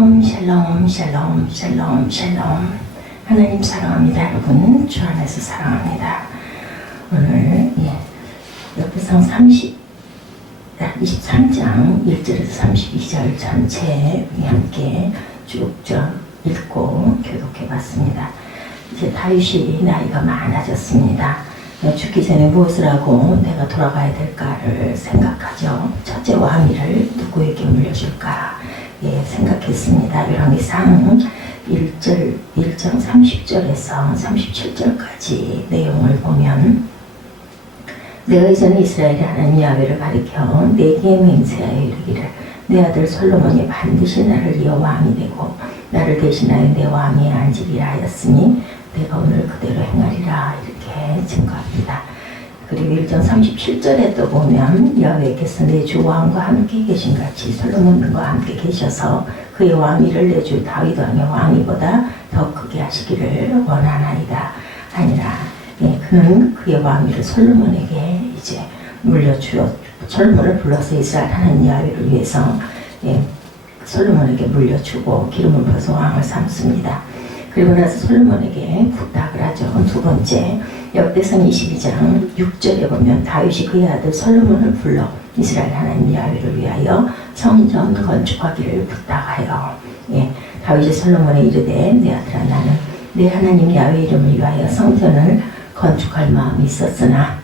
샬롬 샬롬 샬롬 샬롬 샬롬. 하나님 사랑합니다. 여러분 주 안에서 사랑합니다. 오늘 역대상 23장 1절에서 32절 전체 함께 쭉 읽고 교독해 봤습니다. 이제 다윗이 나이가 많아졌습니다. 죽기 전에 무엇을 하고 내가 돌아가야 될까를 생각하죠. 첫째 왕위를 누구에게 물려줄까 생각했습니다. 열왕기상 1장 30절에서 37절까지 내용을 보면, 내가 이전에 이스라엘의 하나님 야훼를 가리켜 내게 맹세하여 이르기를, 내 아들 솔로몬이 반드시 나를 이어 왕이 되고 나를 대신하여 내 왕위에 앉으리라 하였으니 내가 오늘 그대로 행하리라, 이렇게 증거합니다. 그리고 1장 37절에 또 보면, 여호와께서 내 주 왕과 함께 계신 같이 솔로몬과 함께 계셔서 그의 왕위를 내 주 다윗 왕의 왕위보다 더 크게 하시기를 원하나이다 하니라. 그는 그의 왕위를 솔로몬에게 이제 물려주어, 솔로몬을 불러서 이스라엘 하나님 야훼를 위해서 솔로몬에게 물려주고 기름을 부어서 왕을 삼습니다. 그리고 나서 솔로몬에게 부탁을 하죠. 두 번째, 역대상 22장 6절에 보면 다윗이 그의 아들 솔로몬을 불러 이스라엘 하나님 야훼를 위하여 성전 건축하기를 부탁하여, 다윗이 솔로몬에 이르되, 내 아들아, 나는 내 하나님 야훼 이름을 위하여 성전을 건축할 마음이 있었으나,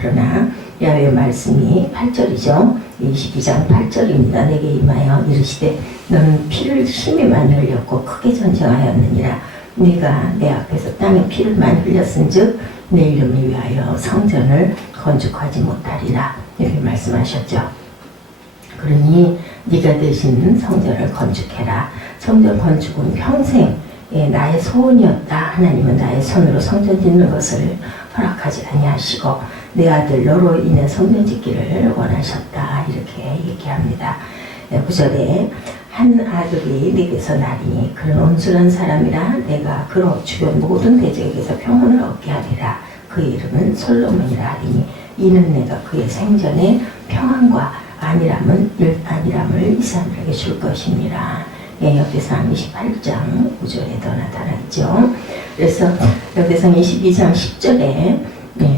그러나 야훼의 말씀이 8절이죠. 22장 8절입니다. 내게 임하여 이르시되, 너는 피를 심히 많이 흘렸고 크게 전쟁하였느니라. 네가 내 앞에서 땅에 피를 많이 흘렸은즉 내 이름을 위하여 성전을 건축하지 못하리라, 이렇게 말씀하셨죠. 그러니 네가 대신 성전을 건축해라. 성전 건축은 평생 나의 소원이었다. 하나님은 나의 손으로 성전 짓는 것을 허락하지 아니하시고 내 아들 너로 인해 성전 짓기를 원하셨다, 이렇게 얘기합니다. 9절에 한 아들이 네게서 나리니 그는 온순한 사람이라 내가 그로 주변 모든 대적에게서 평온을 얻게 하리라. 그의 이름은 솔로몬이라 하리니 이는 내가 그의 생전에 평안과 안일함을 이스라엘에게 줄 것이니라. 역대상 28장 5절에도 나타나 있죠. 그래서 역대상 22장 10절에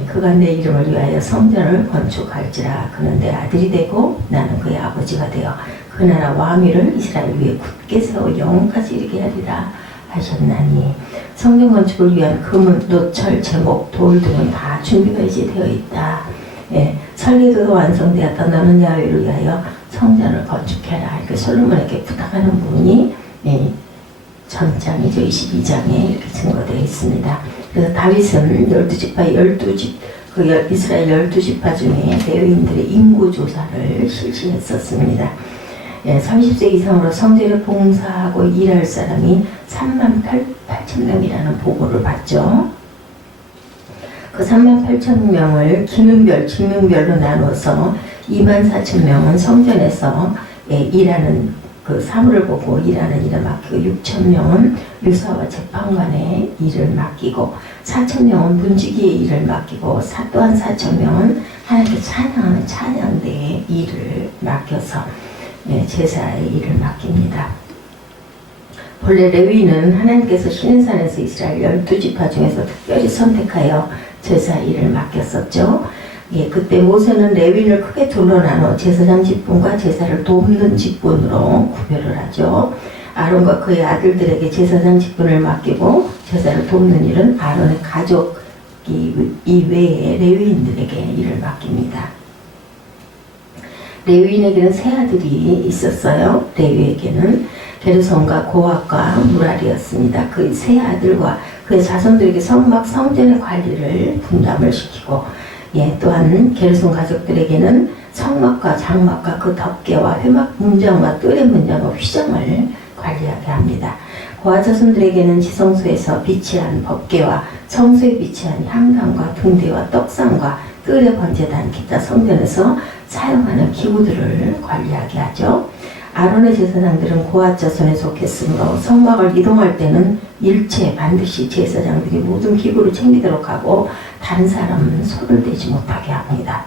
그가 내 이름을 위하여 성전을 건축할지라. 그는 내 아들이 되고 나는 그의 아버지가 되어 그 나라 왕위를 이스라엘 위에 굳게 세워 영원까지 이르게 하리라 하셨나니, 성전 건축을 위한 금은, 노철, 제목, 돌 등은 다 준비가 이제 되어 있다. 설계도가 완성되었다. 너는 야훼를 위하여 성전을 건축해라. 이렇게 솔로몬에게 부탁하는 부분이 전장이죠. 22장에 이렇게 증거되어 있습니다. 그래서 다윗은 12지파, 이스라엘 12지파 중에 레위인들의 인구조사를 실시했었습니다. 30세 이상으로 성전에 봉사하고 일할 사람이 38,000명이라는 보고를 받죠. 그 38,000명을 기능별, 직능별로 나누어서 24,000명은 성전에서 일하는 그 사물을 보고 일하는 일을 맡기고, 6,000명은 유사와 재판관의 일을 맡기고, 4,000명은 문지기의 일을 맡기고, 또한 4,000명은 하나님께 찬양하는 찬양대의 일을 맡겨서 제사의 일을 맡깁니다. 본래 레위는 하나님께서 시내산에서 이스라엘 12지파 중에서 특별히 선택하여 제사 일을 맡겼었죠. 그때 모세는 레위인을 크게 둘로 나눠 제사장 직분과 제사를 돕는 직분으로 구별을 하죠. 아론과 그의 아들들에게 제사장 직분을 맡기고 제사를 돕는 일은 아론의 가족 이외에 레위인들에게 일을 맡깁니다. 레위인에게는 세 아들이 있었어요. 레위에게는 게르손과 고핫과 무랄이었습니다. 그 세 아들과 그의 자손들에게 성전의 관리를 분담을 시키고, 또한 게르손 가족들에게는 성막과 장막과 그 덮개와 회막 문장과 뜰의 문장과 휘장을 관리하게 합니다. 고핫 자손들에게는 지성소에서 비치한 법궤와 성소에 비치한 향단과 등대와 떡상과 뜰에 번제단 기타 성전에서 사용하는 기구들을 관리하게 하죠. 아론의 제사장들은 고핫 자손에 속했으므로 성막을 이동할 때는 일체 반드시 제사장들이 모든 기구를 챙기도록 하고 다른 사람은 손을 대지 못하게 합니다.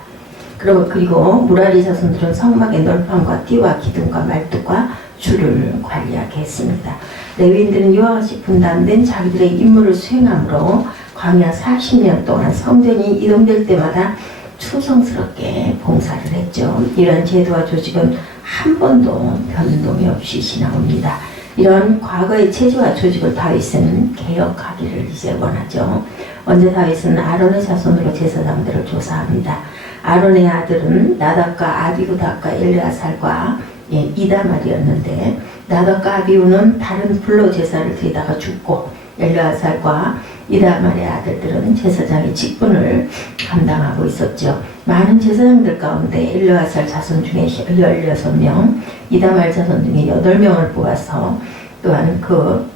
그리고 무라리 자손들은 성막의 널판과 띠와 기둥과 말뚝과 주를 관리하게 했습니다. 레위인들은 이와 같이 분담된 자기들의 임무를 수행함으로 광야 40년 동안 성전이 이동될 때마다 충성스럽게 봉사를 했죠. 이러한 제도와 조직은 한 번도 변동이 없이 지나옵니다. 이런 과거의 체제와 조직을 다윗은 개혁하기를 이제 원하죠. 먼저 다윗은 아론의 자손으로 제사장들을 조사합니다. 아론의 아들은 나답과 아비후답과 엘르아살과 이다말이었는데, 나답과 아비후는 다른 불로 제사를 드리다가 죽고, 엘르아살과 이다말의 아들들은 제사장의 직분을 감당하고 있었죠. 많은 제사장들 가운데 엘르아살 자손 중에 16명, 이다말 자손 중에 8명을 뽑아서 또한 그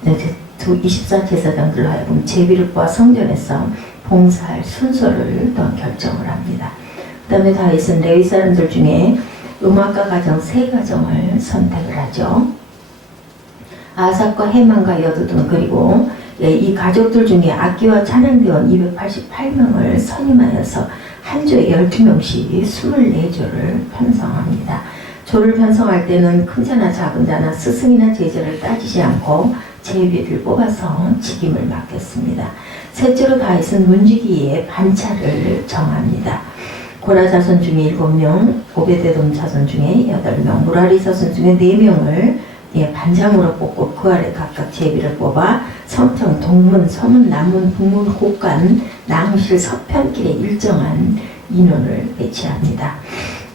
24제사장들로 하여금 제비를 뽑아 성전에서 봉사할 순서를 또한 결정을 합니다. 그 다음에 다윗은 레위 사람들 중에 음악가 가정 3가정을 선택을 하죠. 아삭과 헤만과 여두둔, 그리고 이 가족들 중에 악기와 찬양대원 288명을 선임하여서 한 조에 12명씩 24조를 편성합니다. 조를 편성할 때는 큰 자나 작은 자나 스승이나 제자를 따지지 않고 제비를 뽑아서 직임을 맡겼습니다. 셋째로 다윗은 문지기의 반차를 정합니다. 고라 자손 중에 7명, 오베데돔 자손 중에 8명, 무라리 자손 중에 4명을 반장으로 뽑고 그 아래 각각 제비를 뽑아 성청, 동문, 서문, 남문, 북문, 곡간, 낭실, 서편길에 일정한 인원을 배치합니다.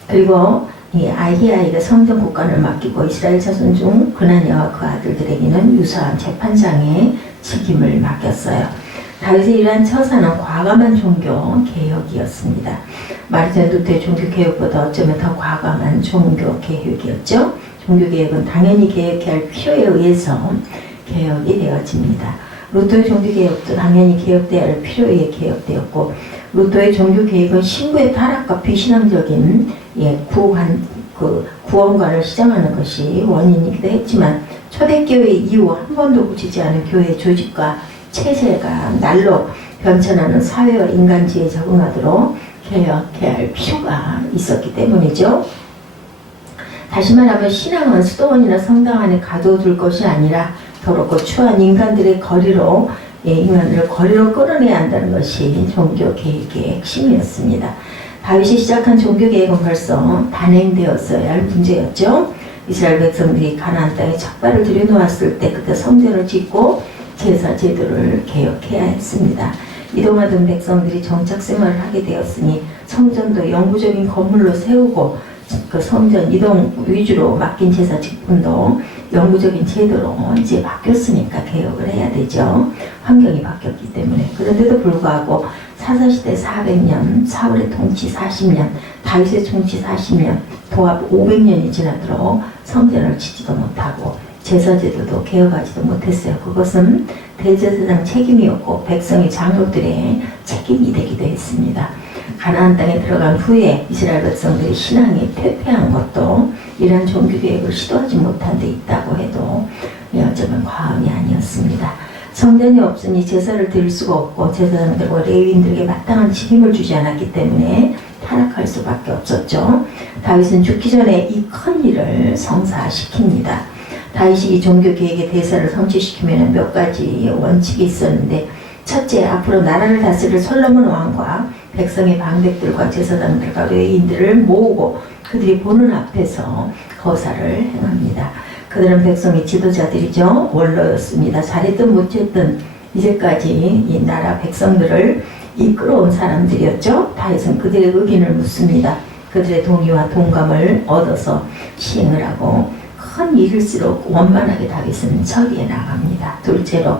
그리고 아히야이가 성전 곡간을 맡기고 이스라엘 자손 중 그나냐와 그 아들들에게는 유사한 재판장의 직임을 맡겼어요. 다윗의 이러한 처사는 과감한 종교 개혁이었습니다. 말하자면 루터의 종교 개혁보다 어쩌면 더 과감한 종교 개혁이었죠. 종교 개혁은 당연히 개혁해야 할 필요에 의해서 개혁이 되어집니다. 루터의 종교 개혁도 당연히 개혁돼야 할 필요에 의해 개혁되었고, 루터의 종교 개혁은 신부의 타락과 비신앙적인 구원관을 시장하는 것이 원인이기도 했지만, 초대교회 이후 한 번도 고치지 않은 교회 조직과 체제가 날로 변천하는 사회와 인간지에 적응하도록 개혁해야 할 필요가 있었기 때문이죠. 다시 말하면 신앙은 수도원이나 성당 안에 가둬둘 것이 아니라 더럽고 추한 인간들의 거리로, 인간들을 거리로 끌어내야 한다는 것이 종교개혁의 핵심이었습니다. 다윗이 시작한 종교개혁은 벌써 단행되었어야 할 문제였죠. 이스라엘 백성들이 가나안 땅에 첫 발을 들여놓았을 때 그때 성전을 짓고 제사 제도를 개혁해야 했습니다. 이동하던 백성들이 정착 생활을 하게 되었으니 성전도 영구적인 건물로 세우고 그 성전 이동 위주로 맡긴 제사 직분도 영구적인 제도로 이제 바뀌었으니까 개혁을 해야 되죠. 환경이 바뀌었기 때문에. 그런데도 불구하고 사사시대 400년, 사울의 통치 40년, 다윗의 통치 40년, 도합 500년이 지나도록 성전을 짓지도 못하고 제사제도도 개혁하지도 못했어요. 그것은 대제사장 책임이었고 백성의 장로들의 책임이 되기도 했습니다. 가나안 땅에 들어간 후에 이스라엘 백성들이 신앙이 퇴폐한 것도 이러한 종교개혁을 시도하지 못한 데 있다고 해도 어쩌면 과언이 아니었습니다. 성전이 없으니 제사를 드릴 수가 없고 제사장들과 레위인들에게 마땅한 책임을 주지 않았기 때문에 타락할 수밖에 없었죠. 다윗은 죽기 전에 이 큰 일을 성사시킵니다. 다윗이 이 종교개혁의 대사를 성취시키면 몇 가지 원칙이 있었는데, 첫째, 앞으로 나라를 다스릴 솔로몬 왕과 백성의 방백들과 제사장들과 레위인들을 모으고 그들이 보는 앞에서 거사를 행합니다. 그들은 백성의 지도자들이죠. 원로였습니다. 잘했든 못했든 이제까지 이 나라 백성들을 이끌어온 사람들이었죠. 다윗은 그들의 의견을 묻습니다. 그들의 동의와 동감을 얻어서 시행을 하고 큰 일일수록 원만하게 다윗은 처리해 나갑니다. 둘째로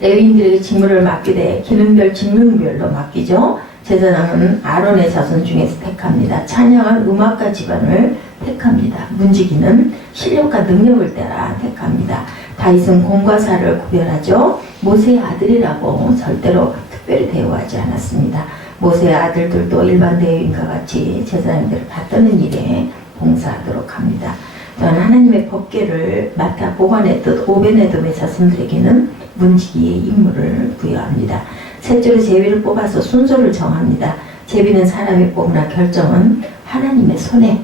레위인들에게 직무를 맡기되 기능별 직능별로 맡기죠. 제사장은 아론의 자손 중에서 택합니다. 찬양은 음악가 집안을 택합니다. 문지기는 실력과 능력을 따라 택합니다. 다윗은 공과 사를 구별하죠. 모세의 아들이라고 절대로 특별히 대우하지 않았습니다. 모세의 아들들도 일반 레위인과 같이 제사장들을 받드는 일에 봉사하도록 합니다. 또한 하나님의 법궤를 맡아 보관했던 오베네돔의 자손들에게는 문지기의 임무를 부여합니다. 셋째로 제비를 뽑아서 순서를 정합니다. 제비는 사람이 뽑으나 결정은 하나님의 손에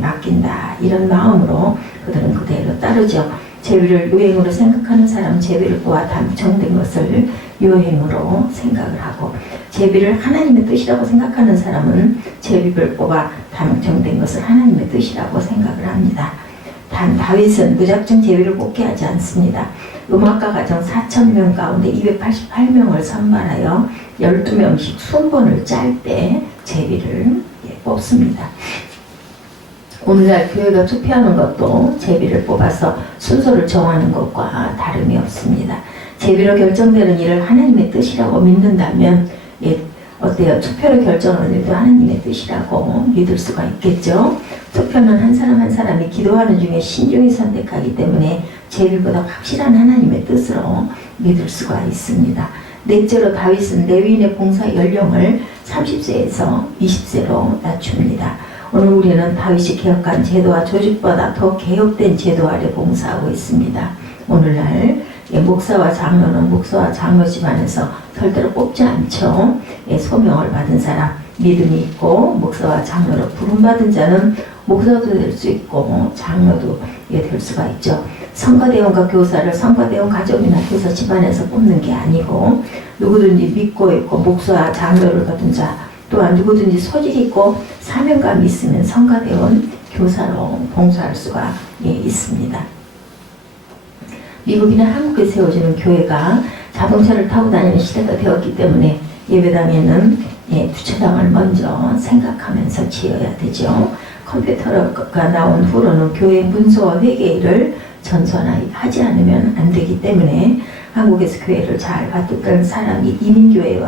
맡긴다. 이런 마음으로 그들은 그대로 따르죠. 제비를 유행으로 생각하는 사람은 제비를 보아 단정된 것을 유행으로 생각을 하고, 제비를 하나님의 뜻이라고 생각하는 사람은 제비를 뽑아 단정된 것을 하나님의 뜻이라고 생각을 합니다. 단 다윗은 무작정 제비를 뽑게 하지 않습니다. 음악가 가정 4,000명 가운데 288명을 선발하여 12명씩 순번을 짤 때 제비를 뽑습니다. 오늘날 교회가 투표하는 것도 제비를 뽑아서 순서를 정하는 것과 다름이 없습니다. 제비로 결정되는 일을 하나님의 뜻이라고 믿는다면 어때요? 투표로 결정하는 일도 하나님의 뜻이라고 믿을 수가 있겠죠. 투표는 한 사람 한 사람이 기도하는 중에 신중히 선택하기 때문에 제비보다 확실한 하나님의 뜻으로 믿을 수가 있습니다. 넷째로 다윗은 레위인의 봉사 연령을 30세에서 20세로 낮춥니다. 오늘 우리는 다윗이 개혁한 제도와 조직보다 더 개혁된 제도 아래 봉사하고 있습니다. 오늘날 목사와 장로는 목사와 장로 집안에서 절대로 뽑지 않죠. 소명을 받은 사람, 믿음이 있고 목사와 장로로 부름받은 자는 목사도 될 수 있고 장로도 될 수가 있죠. 성가대원과 교사를 성가대원 가족이나 교사 집안에서 뽑는 게 아니고, 누구든지 믿고 있고 목사와 장로를 받은 자, 또한 누구든지 소질이 있고 사명감이 있으면 성가대원 교사로 봉사할 수가 있습니다. 미국이나 한국에 세워지는 교회가 자동차를 타고 다니는 시대가 되었기 때문에 예배당에는 주차장을 먼저 생각하면서 지어야 되죠. 컴퓨터가 나온 후로는 교회 문서와 회계를 전선하지 않으면 안 되기 때문에 한국에서 교회를 잘 받듣던 사람이 이민교회에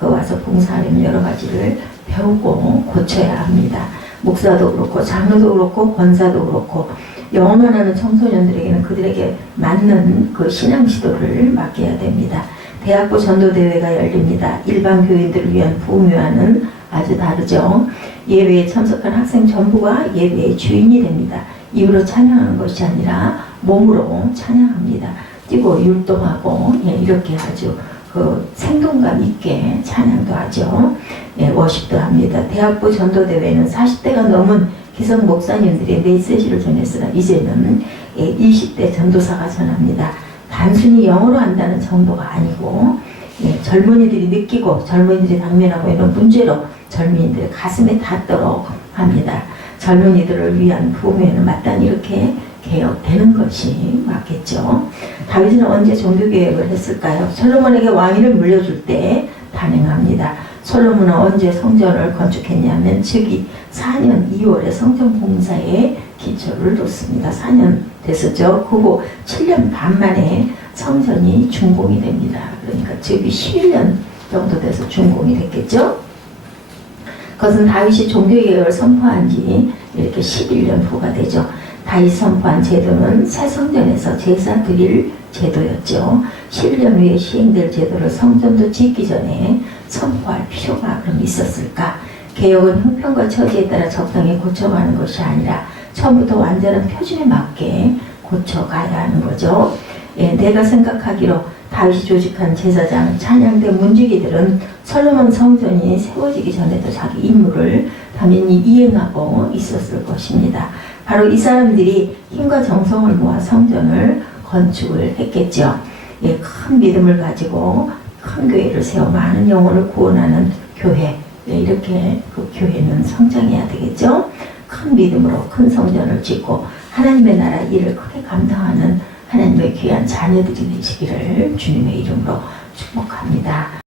와서 봉사하려면 여러 가지를 배우고 고쳐야 합니다. 목사도 그렇고 장로도 그렇고 권사도 그렇고 영원하는 청소년들에게는 그들에게 맞는 그 신앙 지도를 맡겨야 됩니다. 대학부 전도대회가 열립니다. 일반 교인들을 위한 부묘와는 아주 다르죠. 예배에 참석한 학생 전부가 예배의 주인이 됩니다. 입으로 찬양하는 것이 아니라 몸으로 찬양합니다. 뛰고 율동하고 이렇게 아주 그 생동감 있게 찬양도 하죠. 워십도 합니다. 대학부 전도대회는 40대가 넘은 기성 목사님들의 메시지를 전했으나 이제는 20대 전도사가 전합니다. 단순히 영어로 한다는 정도가 아니고 젊은이들이 느끼고 젊은이들이 당면하고 있는 문제로 젊은이들의 가슴에 닿도록 합니다. 젊은이들을 위한 부흥회는 마땅히 이렇게 개혁되는 것이 맞겠죠. 다윗은 언제 종교개혁을 했을까요? 솔로몬에게 왕위를 물려줄 때 단행합니다. 솔로몬은 언제 성전을 건축했냐면 즉위 4년 2월에 성전 공사에 기초를 놓습니다. 4년 됐었죠. 그 후 7년 반 만에 성전이 준공이 됩니다. 그러니까 즉위 11년 정도 돼서 준공이 됐겠죠. 그것은 다윗이 종교개혁을 선포한 지 이렇게 11년 후가 되죠. 다윗 선포한 제도는 새 성전에서 제사 드릴 제도였죠. 11년 후에 시행될 제도를 성전도 짓기 전에 선포할 필요가 그럼 있었을까? 개혁은 형편과 처지에 따라 적당히 고쳐가는 것이 아니라 처음부터 완전한 표준에 맞게 고쳐가야 하는 거죠. 내가 생각하기로 다윗이 조직한 제사장, 찬양대 문지기들은 솔로몬 성전이 세워지기 전에도 자기 임무를 당연히 이행하고 있었을 것입니다. 바로 이 사람들이 힘과 정성을 모아 성전을 건축을 했겠죠. 큰 믿음을 가지고 큰 교회를 세워 많은 영혼을 구원하는 교회, 이렇게 그 교회는 성장해야 되겠죠. 큰 믿음으로 큰 성전을 짓고 하나님의 나라 일을 크게 감당하는 하나님의 귀한 자녀들이 되시기를 주님의 이름으로 축복합니다.